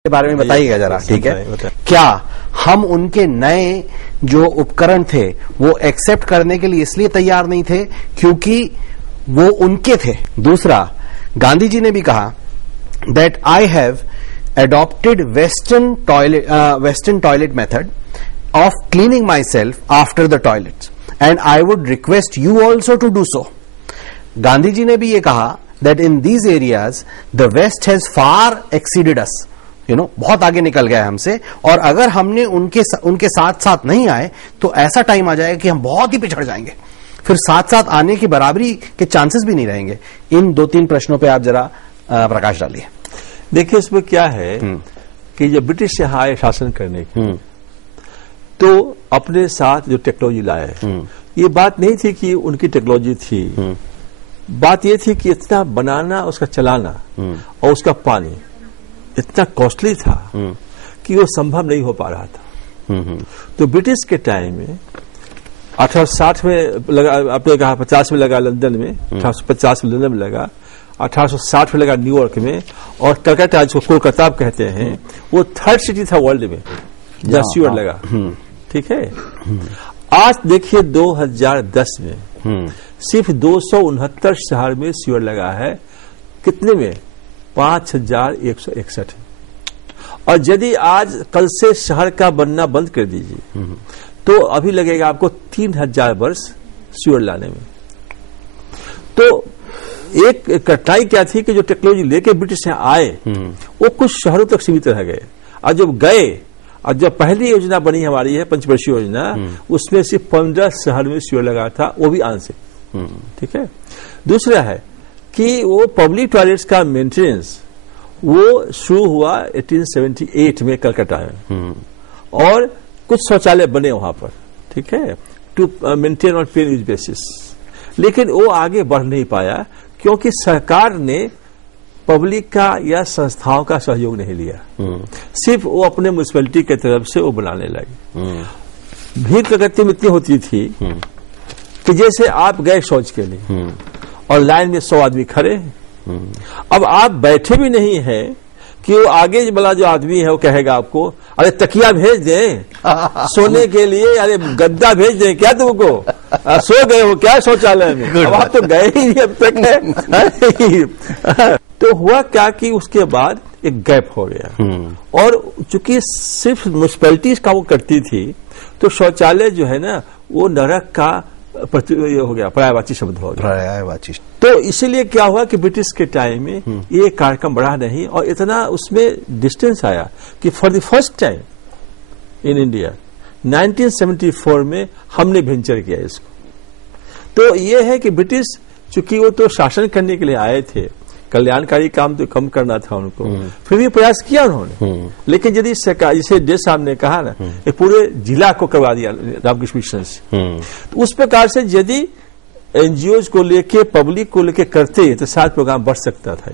के बारे में बताइएगा जरा, ठीक है। क्या हम उनके नए जो उपकरण थे वो एक्सेप्ट करने के लिए इसलिए तैयार नहीं थे क्योंकि वो उनके थे? दूसरा, गांधी जी ने भी कहा that I have adopted western toilet method of cleaning myself after the toilets and I would request you also to do so. Gandhi ji ने भी ये कहा that in these areas the west has far exceeded us, बहुत आगे निकल गया हमसे, और अगर हमने उनके साथ साथ नहीं आए तो ऐसा टाइम आ जाएगा कि हम बहुत ही पिछड़ जाएंगे, फिर साथ साथ आने की बराबरी के चांसेस भी नहीं रहेंगे। इन 2-3 प्रश्नों पे आप जरा प्रकाश डालिए। देखिए, इसमें क्या है कि जब ब्रिटिश यहाँ आए शासन करने की तो अपने साथ जो टेक्नोलॉजी लाए, ये बात नहीं थी कि उनकी टेक्नोलॉजी थी, बात ये थी कि इतना बनाना, उसका चलाना और उसका पानी इतना कॉस्टली था कि वो संभव नहीं हो पा रहा था। तो ब्रिटिश के टाइम में 1860 में लगा, आपने कहा 50 में लगा लंदन में, 1850 में लंदन में लगा, 1860 में लगा न्यूयॉर्क में, और कलकत्ता जिसको कोलकाता कहते हैं वो 3rd सिटी था वर्ल्ड में जहां सीवर लगा। ठीक है, आज देखिए 2010 में सिर्फ 269 शहर में सीवर लगा है। कितने में? 5161। और यदि आज कल से शहर का बनना बंद कर दीजिए तो अभी लगेगा आपको 3000 वर्ष सीवर लाने में। तो एक कठिनाई क्या थी कि जो टेक्नोलॉजी लेके ब्रिटिश यहाँ आए वो कुछ शहरों तक सीमित रह गए, और जब गए, और जब पहली योजना बनी हमारी है पंचवर्षीय योजना, उसमें सिर्फ 15 शहर में सीवर लगा था, वो भी आंशिक। ठीक है। दूसरा है कि वो पब्लिक टॉयलेट्स का मेंटेनेंस वो शुरू हुआ 1878 में कलकत्ता में, और कुछ शौचालय बने वहां पर, ठीक है, टू मेंटेन ऑन पे यूज बेसिस, लेकिन वो आगे बढ़ नहीं पाया क्योंकि सरकार ने पब्लिक का या संस्थाओं का सहयोग नहीं लिया, सिर्फ वो अपने म्युनिसिपैलिटी की तरफ से वो बनाने लगे। भीड़ कलकत्ते में इतनी होती थी कि जैसे आप गए शौच के लिए और लाइन में 100 आदमी खड़े हैं, अब आप बैठे भी नहीं है कि वो आगे वाला जो आदमी है वो कहेगा आपको, अरे तकिया भेज दें सोने के लिए, अरे गद्दा भेज दें क्या तुमको, सो गए हो क्या शौचालय में, अब आप तो गए ही नहीं अब तक है। तो हुआ क्या कि उसके बाद एक गैप हो गया, और चूंकि सिर्फ म्युनिसिपैलिटीज का वो करती थी तो शौचालय जो है ना वो नरक का हो गया, पर्यायवाची शब्द हो गया, पर्यायवाची। तो इसीलिए क्या हुआ कि ब्रिटिश के टाइम में ये कार्यक्रम बढ़ा नहीं, और इतना उसमें डिस्टेंस आया कि for the first time in India 1974 में हमने वेंचर किया इसको। तो ये है कि ब्रिटिश चूंकि वो तो शासन करने के लिए आए थे, कल्याणकारी काम तो कम करना था उनको, फिर भी प्रयास किया उन्होंने, लेकिन यदि सरकार, जिसे डेढ़ साहब ने कहा ना, ये पूरे जिला को करवा दिया रामकृष्ण मिशन से, तो उस प्रकार से यदि एनजीओ को लेके, पब्लिक को लेके करते तो शायद प्रोग्राम बढ़ सकता था।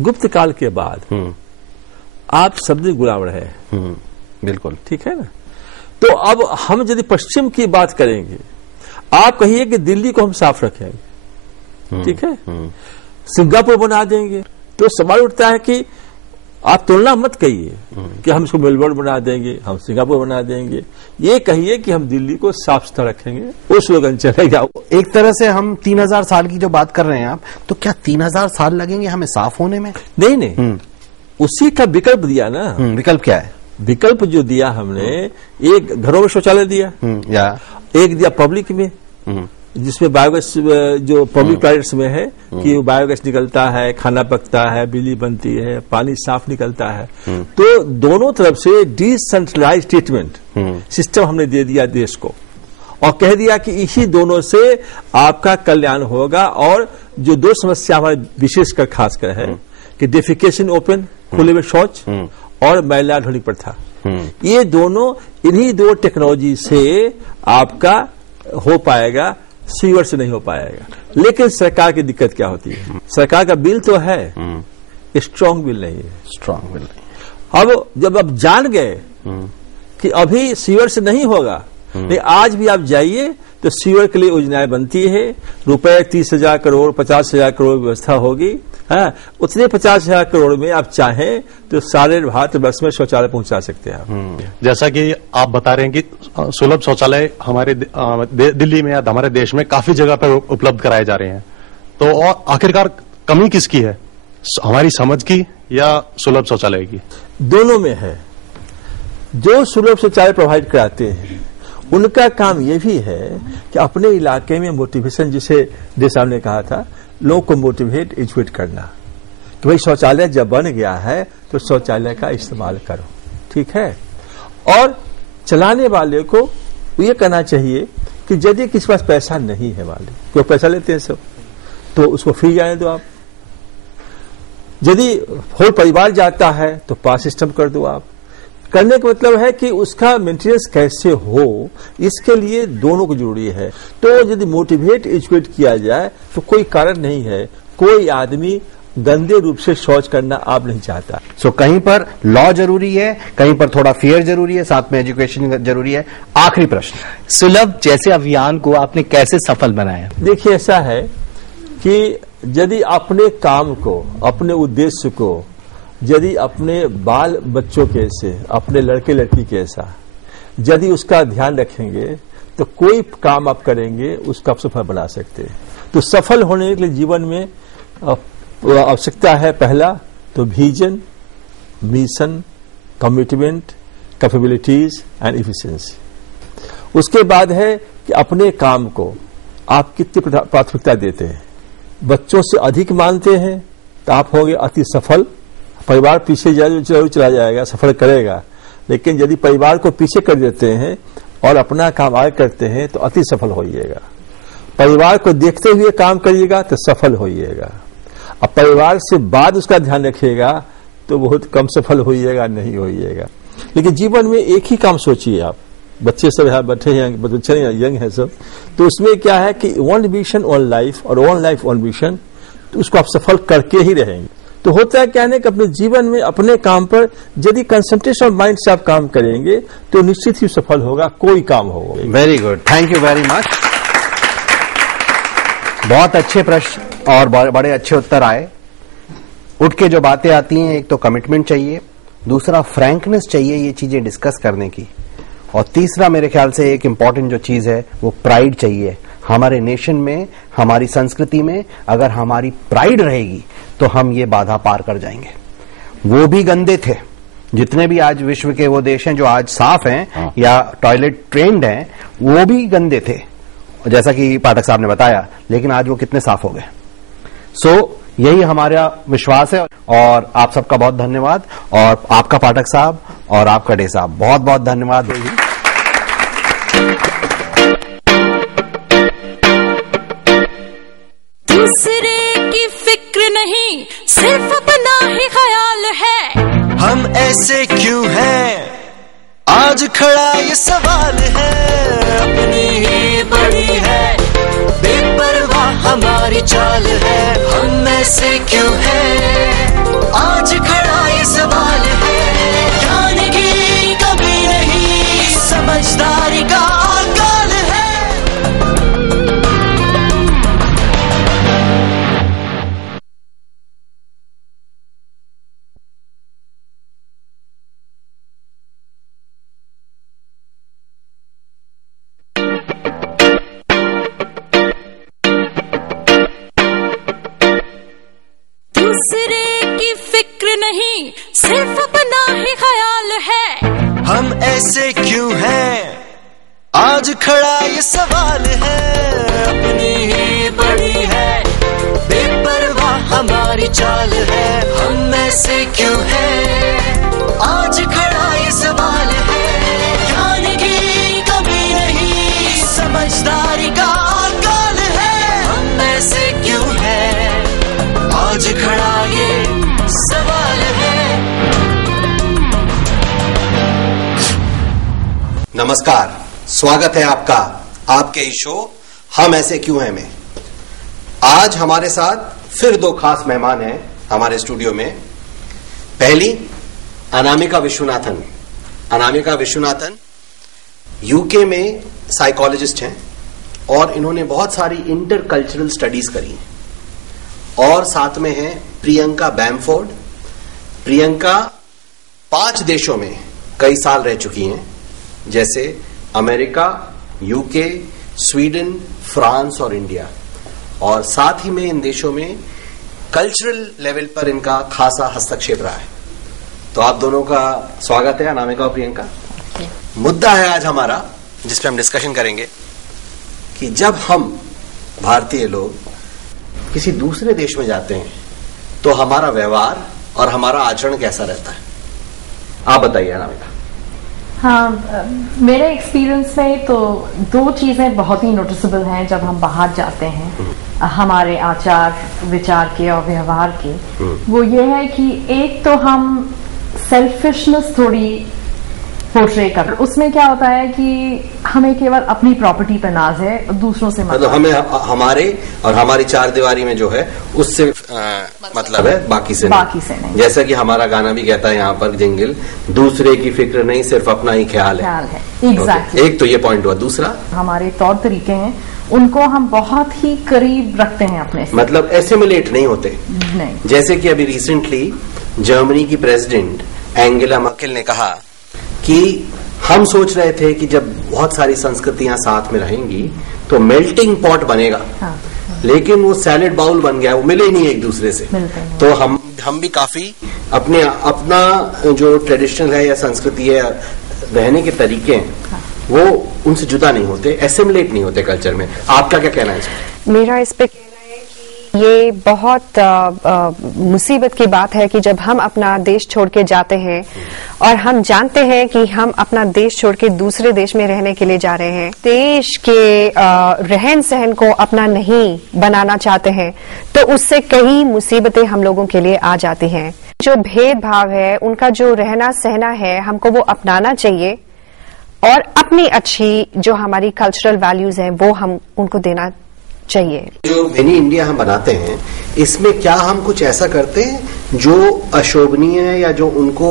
गुप्त काल के बाद आप सब दिन गुलाम रहे, बिल्कुल ठीक है ना। तो अब हम यदि पश्चिम की बात करेंगे, आप कहिए कि दिल्ली को हम साफ रखेंगे, ठीक है, सिंगापुर बना देंगे, तो सवाल उठता है कि आप तुलना मत कहिए कि हम इसको मेलबोर्न बना देंगे, हम सिंगापुर बना देंगे, ये कहिए कि हम दिल्ली को साफ सुथरा रखेंगे, वो स्लोगन चलेगा। एक तरह से हम 3000 साल की जो बात कर रहे हैं आप, तो क्या 3000 साल लगेंगे हमें साफ होने में? नहीं, उसी का विकल्प दिया ना। विकल्प क्या है? विकल्प जो दिया हमने, एक घरों में शौचालय दिया, या एक दिया पब्लिक में, जिसमें बायोगैस जो पब्लिक टॉयलेट्स में है कि बायोगैस निकलता है, खाना पकता है, बिजली बनती है, पानी साफ निकलता है। तो दोनों तरफ से डिसेंट्रलाइज ट्रीटमेंट सिस्टम हमने दे दिया देश को, और कह दिया कि इसी दोनों से आपका कल्याण होगा। और जो 2 समस्या हमारे विशेषकर खासकर है कि डेफिकेशन ओपन, खुले में शौच, और महिला ढोली प्रथा, ये दोनों, इन्हीं 2 टेक्नोलॉजी से आपका हो पाएगा, सीवर से नहीं हो पाएगा। लेकिन सरकार की दिक्कत क्या होती है, सरकार का बिल तो है, स्ट्रांग बिल नहीं है, स्ट्रांग बिल नहीं। अब जब आप जान गए कि अभी सीवर से नहीं होगा, नहीं, आज भी आप जाइए तो सीवर के लिए योजनाएं बनती है, रुपए 30,000 करोड़ 50,000 करोड़ व्यवस्था होगी, हाँ, उतने 50,000 करोड़ में आप चाहें तो सारे भारतवर्ष में शौचालय पहुंचा सकते हैं आप। जैसा कि आप बता रहे हैं कि सुलभ शौचालय हमारे दिल्ली में या हमारे देश में काफी जगह पर उपलब्ध कराए जा रहे हैं, तो और आखिरकार कमी किसकी है, हमारी समझ की या सुलभ शौचालय की? दोनों में है। जो सुलभ शौचालय प्रोवाइड कराते हैं उनका काम यह भी है कि अपने इलाके में मोटिवेशन, जिसे देसाई ने कहा था, लोगों को मोटिवेट एजुकेट करना कि भाई शौचालय जब बन गया है तो शौचालय का इस्तेमाल करो, ठीक है। और चलाने वाले को ये कहना चाहिए कि यदि किसी पास पैसा नहीं है, वाले कोई पैसा लेते हैं सब, तो उसको फ्री जाने दो आप। यदि होल परिवार जाता है तो पास सिस्टम कर दो आप। करने का मतलब है कि उसका मेंटेनेंस कैसे हो, इसके लिए दोनों को जरूरी है। तो यदि मोटिवेट एजुकेट किया जाए तो कोई कारण नहीं है, कोई आदमी गंदे रूप से शौच करना आप नहीं चाहता। सो कहीं पर लॉ जरूरी है, कहीं पर थोड़ा फियर जरूरी है, साथ में एजुकेशन जरूरी है। आखिरी प्रश्न, सुलभ जैसे अभियान को आपने कैसे सफल बनाया? देखिए, ऐसा है कि यदि अपने काम को, अपने उद्देश्य को, यदि अपने बाल बच्चों के से, अपने लड़के लड़की के ऐसा यदि उसका ध्यान रखेंगे तो कोई काम आप करेंगे उसका आप सफल बना सकते हैं। तो सफल होने के लिए जीवन में आवश्यकता है, पहला तो vision, mission, commitment, capabilities and efficiency. उसके बाद है कि अपने काम को आप कितनी प्राथमिकता देते हैं। बच्चों से अधिक मानते हैं तो आप होंगे अति सफल। परिवार पीछे जरूर चला जाएगा, सफल करेगा, लेकिन यदि परिवार को पीछे कर देते हैं और अपना काम आगे करते हैं तो अति सफल होइएगा। परिवार को देखते हुए काम करिएगा तो सफल होइएगा। अब परिवार से बाद उसका ध्यान रखिएगा तो बहुत कम सफल होइएगा, नहीं होइएगा। लेकिन जीवन में एक ही काम सोचिए आप। बच्चे सब यहाँ बैठे हैं, बच्चे यंग है सब, तो उसमें क्या है कि वन विजन वन लाइफ और वन लाइफ वन विजन, तो उसको आप सफल करके ही रहेंगे। तो होता है क्या है कि अपने जीवन में अपने काम पर यदि कंसंट्रेशन ऑफ माइंड से आप काम करेंगे तो निश्चित ही सफल होगा, कोई काम होगा। Very good, thank you very much. बहुत अच्छे प्रश्न और बड़े अच्छे उत्तर आए। उठ के जो बातें आती हैं, एक तो कमिटमेंट चाहिए, दूसरा फ्रैंकनेस चाहिए ये चीजें डिस्कस करने की, और तीसरा मेरे ख्याल से एक इंपॉर्टेंट जो चीज है वो प्राइड चाहिए। हमारे नेशन में, हमारी संस्कृति में अगर हमारी प्राइड रहेगी तो हम ये बाधा पार कर जाएंगे। वो भी गंदे थे, जितने भी आज विश्व के वो देश हैं जो आज साफ हैं या टॉयलेट ट्रेंड हैं, वो भी गंदे थे, जैसा कि पाठक साहब ने बताया, लेकिन आज वो कितने साफ हो गए। सो यही हमारा विश्वास है। और आप सबका बहुत धन्यवाद, और आपका पाठक साहब और आपका डे साहब बहुत बहुत धन्यवाद। दूसरे की फिक्र नहीं, सिर्फ अपना ही ख्याल है। हम ऐसे क्यों हैं, आज खड़ा ये सवाल है। अपनी ही बड़ी है, बेपरवाह हमारी चाल है। हम ऐसे क्यों हैं, आज खड़ा ये सवाल है। ज्ञान की कमी नहीं, समझदारी का काल है। सिर्फ अपना ही ख्याल है। हम ऐसे क्यों हैं, आज खड़ा ये सवाल है। अपनी ही बड़ी है, बेपरवाह हमारी चाल है। हम ऐसे क्यों हैं, आज खड़ा ये सवाल है। ज्ञान की कमी नहीं, समझदारी का काल है। हम ऐसे क्यों हैं, आज खड़ा ये सवाल है। नमस्कार, स्वागत है आपका आपके इस शो हम ऐसे क्यों हैं में। आज हमारे साथ फिर दो खास मेहमान हैं हमारे स्टूडियो में। पहली अनामिका विश्वनाथन। अनामिका विश्वनाथन यूके में साइकोलॉजिस्ट हैं और इन्होंने बहुत सारी इंटरकल्चरल स्टडीज करी हैं और साथ में है प्रियंका बैमफोर्ड। प्रियंका 5 देशों में कई साल रह चुकी हैं, जैसे अमेरिका, यूके, स्वीडन, फ्रांस और इंडिया। और साथ ही में इन देशों में कल्चरल लेवल पर इनका खासा हस्तक्षेप रहा है। तो आप दोनों का स्वागत है अनामिका और प्रियंका। मुद्दा है आज हमारा जिस पे हम डिस्कशन करेंगे कि जब हम भारतीय लोग किसी दूसरे देश में जाते हैं तो हमारा व्यवहार और हमारा आचरण कैसा रहता है। आप बताइए अनामिका। हाँ, मेरे एक्सपीरियंस में तो 2 चीजें बहुत ही नोटिसेबल हैं जब हम बाहर जाते हैं, हमारे आचार विचार के और व्यवहार के। वो ये है कि एक तो हम सेल्फिशनेस थोड़ी पोर्ट्रे कर, उसमें क्या होता है कि हमें केवल अपनी प्रॉपर्टी पे नाज है, दूसरों से मतलब हमें हमारे और हमारी 4 दीवारी में जो है उससे मतलब है, बाकी से नहीं। जैसा कि हमारा गाना भी कहता है यहाँ पर जिंगल, दूसरे की फिक्र नहीं सिर्फ अपना ही ख्याल है। एग्जैक्टली। एक तो ये पॉइंट हुआ। दूसरा, हमारे तौर तरीके हैं उनको हम बहुत ही करीब रखते हैं अपने से, मतलब एसिमिलेट नहीं होते। नहीं। जैसे कि अभी रिसेंटली जर्मनी की प्रेसिडेंट एंगेला मर्केल ने कहा कि हम सोच रहे थे कि जब बहुत सारी संस्कृतियां साथ में रहेंगी तो मेल्टिंग पॉट बनेगा। हाँ। लेकिन वो सैलेड बाउल बन गया, वो मिले ही नहीं एक दूसरे से। तो हम भी काफी अपना जो ट्रेडिशनल है या संस्कृति है, रहने के तरीके हैं, हाँ, वो उनसे जुदा नहीं होते, एसिमिलेट नहीं होते कल्चर में। आपका क्या कहना है इसमें? मेरा इस पे ये बहुत मुसीबत की बात है कि जब हम अपना देश छोड़ के जाते हैं और हम जानते हैं कि हम अपना देश छोड़ के दूसरे देश में रहने के लिए जा रहे हैं, देश के रहन सहन को अपना नहीं बनाना चाहते हैं, तो उससे कई मुसीबतें हम लोगों के लिए आ जाती हैं। जो भेदभाव है, उनका जो रहना सहना है, हमको वो अपनाना चाहिए और अपनी अच्छी जो हमारी कल्चरल वैल्यूज हैं वो हम उनको देना चाहिए। जो मिनी इंडिया हम बनाते हैं, इसमें क्या हम कुछ ऐसा करते हैं जो अशोभनीय है या जो उनको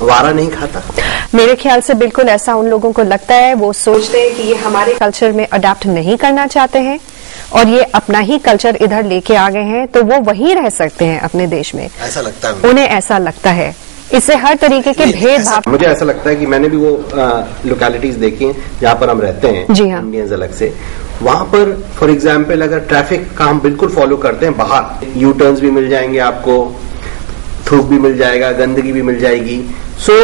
वारा नहीं खाता? मेरे ख्याल से बिल्कुल ऐसा उन लोगों को लगता है। वो सोचते हैं कि ये हमारे कल्चर में अडॉप्ट नहीं करना चाहते हैं और ये अपना ही कल्चर इधर लेके आ गए हैं, तो वो वहीं रह सकते हैं अपने देश में। ऐसा लगता है उन्हें, ऐसा लगता है। इससे हर तरीके के भेदभाव। मुझे ऐसा लगता है कि मैंने भी वो लोकेलिटीज देखी हैं जहाँ पर हम रहते हैं, जी हाँ, इंडियंस अलग से। वहां पर फॉर एग्जाम्पल अगर ट्रैफिक का हम बिल्कुल फॉलो करते हैं, बाहर यू टर्न्स भी मिल जाएंगे आपको, थूक भी मिल जाएगा, गंदगी भी मिल जाएगी। सो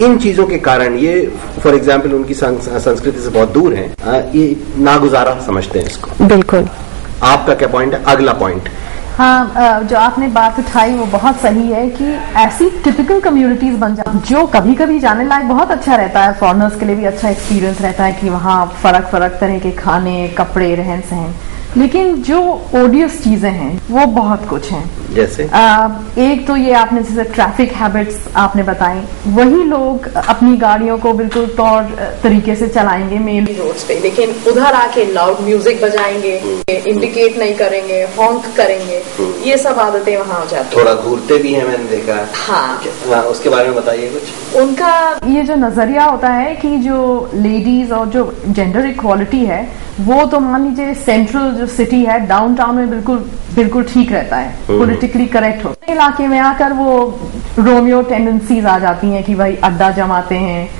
इन चीजों के कारण ये फॉर एग्जाम्पल उनकी संस्कृति से बहुत दूर है, ये नागुजारा समझते हैं इसको। बिल्कुल। आपका क्या पॉइंट है? अगला पॉइंट। हाँ, जो आपने बात उठाई वो बहुत सही है कि ऐसी टिपिकल कम्युनिटीज बन जाती जो कभी कभी जाने लायक बहुत अच्छा रहता है, फॉरेनर्स के लिए भी अच्छा एक्सपीरियंस रहता है कि वहाँ फर्क तरह के खाने, कपड़े, रहन सहन, लेकिन जो ओडियस चीजें हैं वो बहुत कुछ हैं। जैसे एक तो ये आपने जैसे ट्रैफिक हैबिट्स आपने बताई, वही लोग अपनी गाड़ियों को बिल्कुल तौर तरीके से चलाएंगे मेन रोड्स पे, लेकिन उधर आके लाउड म्यूजिक बजाएंगे, इंडिकेट नहीं करेंगे, हॉन्क करेंगे, ये सब आदतें वहाँ हो जाती है। थोड़ा घूरते भी हैं, मैंने देखा। हाँ, उसके बारे में बताइए कुछ। उनका ये जो नजरिया होता है कि जो लेडीज और जो जेंडर इक्वालिटी है वो तो मान लीजिए सेंट्रल जो सिटी है, डाउनटाउन में बिल्कुल ठीक रहता है, पॉलिटिकली करेक्ट हो। इलाके में आकर वो रोमियो टेंडेंसीज आ जाती हैं कि भाई अड्डा जमाते हैं,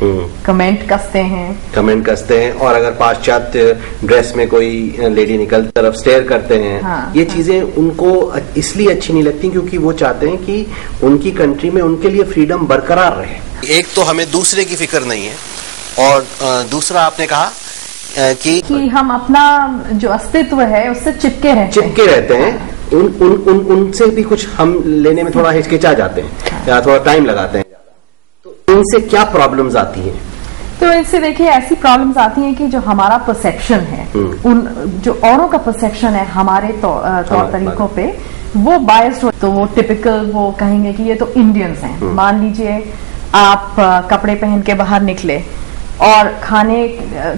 कमेंट कसते हैं और अगर पाश्चात्य ड्रेस में कोई लेडी निकलती तरफ स्टेयर करते हैं। हाँ, ये चीजें उनको इसलिए अच्छी नहीं लगती क्योंकि वो चाहते हैं कि उनकी कंट्री में उनके लिए फ्रीडम बरकरार रहे। एक तो हमें दूसरे की फिक्र नहीं है और दूसरा आपने कहा कि हम अपना जो अस्तित्व है उससे चिपके रहते हैं। उनसे भी कुछ हम लेने में थोड़ा हिचकिचा जाते हैं या थोड़ा टाइम लगाते हैं। तो इनसे क्या प्रॉब्लम्स आती हैं? तो इनसे देखिए ऐसी प्रॉब्लम्स आती हैं कि जो हमारा परसेप्शन है, जो औरों का परसेप्शन है हमारे तौर तरीकों पे, वो बायस्ड हो। तो वो टिपिकल वो कहेंगे कि ये तो इंडियंस हैं। मान लीजिए आप कपड़े पहन के बाहर निकले और खाने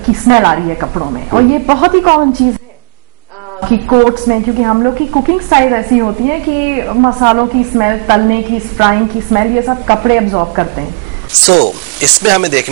की स्मेल आ रही है कपड़ों में, और ये बहुत ही कॉमन चीज है कि कोट्स में, क्योंकि हम लोग की कुकिंग स्टाइल ऐसी होती है कि मसालों की स्मेल, तलने की, फ्राइंग की स्मेल, ये सब कपड़े अब्सॉर्ब करते हैं। इसमें हमें देखना